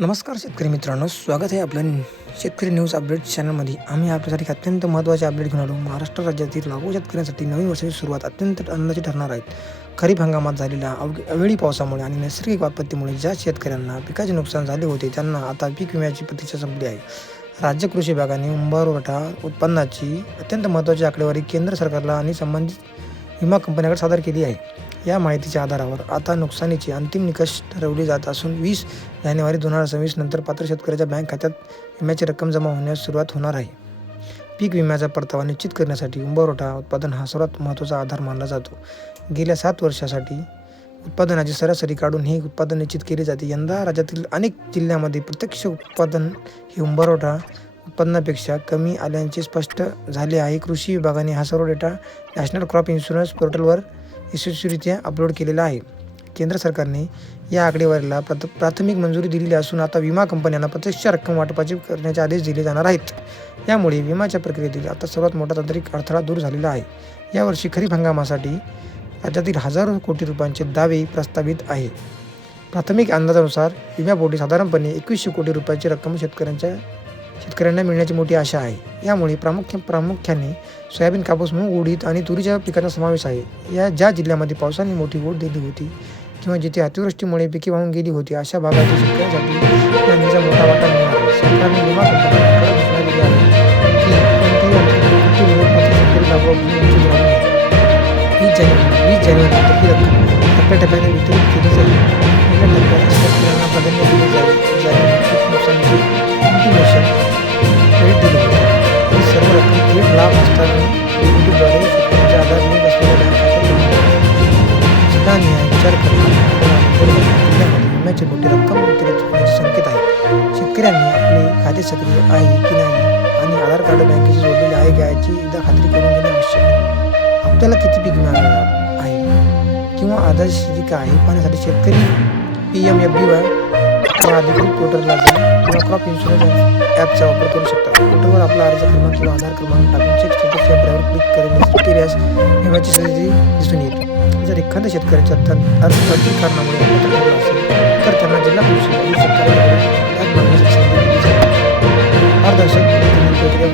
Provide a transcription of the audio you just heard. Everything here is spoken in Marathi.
नमस्कार शेतकरी मित्रांनो, स्वागत आहे आपलं शेतकरी न्यूज अपडेट चॅनलमध्ये. आम्ही आपल्यासाठी अत्यंत महत्त्वाचे अपडेट घेऊन आलो. महाराष्ट्र राज्यातील लाखो शेतकऱ्यांसाठी नवीन वर्षाची सुरुवात अत्यंत आनंदाची ठरणार आहे. खरीप हंगामात झालेल्या अवेळी पावसामुळे आणि नैसर्गिक आपत्तीमुळे ज्या शेतकऱ्यांना पिकाचे नुकसान झाले होते त्यांना आता पीक विम्याची प्रतीक्षा संपली आहे. राज्य कृषी विभागाने उंबरठा उत्पन्नाची अत्यंत महत्त्वाची आकडेवारी केंद्र सरकारला आणि संबंधित विमा कंपन्यांकडे सादर केली आहे. या माहितीच्या आधारावर आता नुकसानीचे अंतिम निकष ठरवले जात असून 20 जानेवारी 2026 नंतर पात्र शेतकऱ्याच्या बँक खात्यात विम्याची रक्कम जमा होण्यास सुरुवात होणार आहे. पीक विम्याचा परतावा निश्चित करण्यासाठी उंबरठा उत्पादन हा सर्वात महत्त्वाचा आधार मानला जातो. गेल्या 7 वर्षासाठी उत्पादनाची सरासरी काढून हे उत्पादन निश्चित केले जाते. यंदा राज्यातील अनेक जिल्ह्यांमध्ये प्रत्यक्ष उत्पादन हे उंबरठा उत्पन्नापेक्षा कमी आल्याचे स्पष्ट झाले आहे. कृषी विभागाने हा सर्व डेटा नॅशनल क्रॉप इन्शुरन्स पोर्टलवर यशस्वीरित्या अपलोड केलेला आहे. केंद्र सरकारने या आकडेवारीला प्राथमिक मंजुरी दिलेली असून आता विमा कंपन्यांना प्रत्यक्ष रक्कम वाटपाचे करण्याचे आदेश दिले जाणार आहेत. यामुळे विम्याच्या प्रक्रियेतील आता सर्वात मोठा तांत्रिक अडथळा दूर झालेला आहे. यावर्षी खरीप हंगामासाठी राज्यातील हजारो कोटी रुपयांचे दावे प्रस्तावित आहे. प्राथमिक अंदाजानुसार विम्यापोटी साधारणपणे 2100 कोटी रुपयाची रक्कम शेतकऱ्यांना मिळण्याची मोठी आशा आहे. यामुळे प्रामुख्याने सोयाबीन, कापूस, मूग, उडीद आणि तुरीच्या पिकांचा समावेश आहे. ज्या जिल्ह्यामध्ये पावसाने मोठी ओढ दिली होती किंवा जिथे अतिवृष्टीमुळे पिके वाहून गेली होती अशा भागातील शेतकऱ्यांसाठी या मोठा वाटा मिळणार आहे. सरकारने विमा कंपन्यांना कडक सूचना दिली आहे की कोणतीही त्रुटीमुळे शेतकरी लाभार्थी वंचित राहू नये. 20 जानेवारीनंतर ही रक्कम टप्प्याटप्प्याने वितरित केली जाईल. पहिल्या टप्प्यात शेतकऱ्यांना प्राधान्य दिले जाईल ज्यांनी पीक नुकसानीची अंतिम वर्षात क्रेडिट दिले होते. ही सर्व रक्कम थेट लाभ हस्तांतरण द्वारे शेतकऱ्यांच्या आधार लिंक असलेल्या बँक खात्यात जिल्हानिहाय विचार करून जिल्ह्यामध्ये विम्याची मोठी रक्कम वितरित होण्याचे संकेत आहेत. शेतकऱ्यांनी आपले खाते सक्रिय आहे की नाही आणि आधार कार्ड बँकेशी जोडलेले आहे का याची एकदा खात्री करून घेणे आवश्यक आहे. आपल्याला किती पीक विमा आहे किंवा आधार स्थिती काय आहे पाहण्यासाठी शेतकरी PMFBY या अधिकृत पोर्टलला जाऊन किंवा क्रॉप इन्शुरन्स ॲपचा वापर करू शकता. पोर्टलवर आपला अर्ज क्रमांक किंवा आधार क्रमांक टाकून चेक स्टेटस या पर्यायावर क्लिक केल्यास विम्याची स्थिती दिसून येते. जर एखाद्या शेतकऱ्याच्या तांत्रिक कारणामुळे ठरला असेल तर त्यांना जिल्हा परिषद शेतकऱ्यांकडे मागण्याची संधी दिली जाते. पारदर्शक प्रक्रिया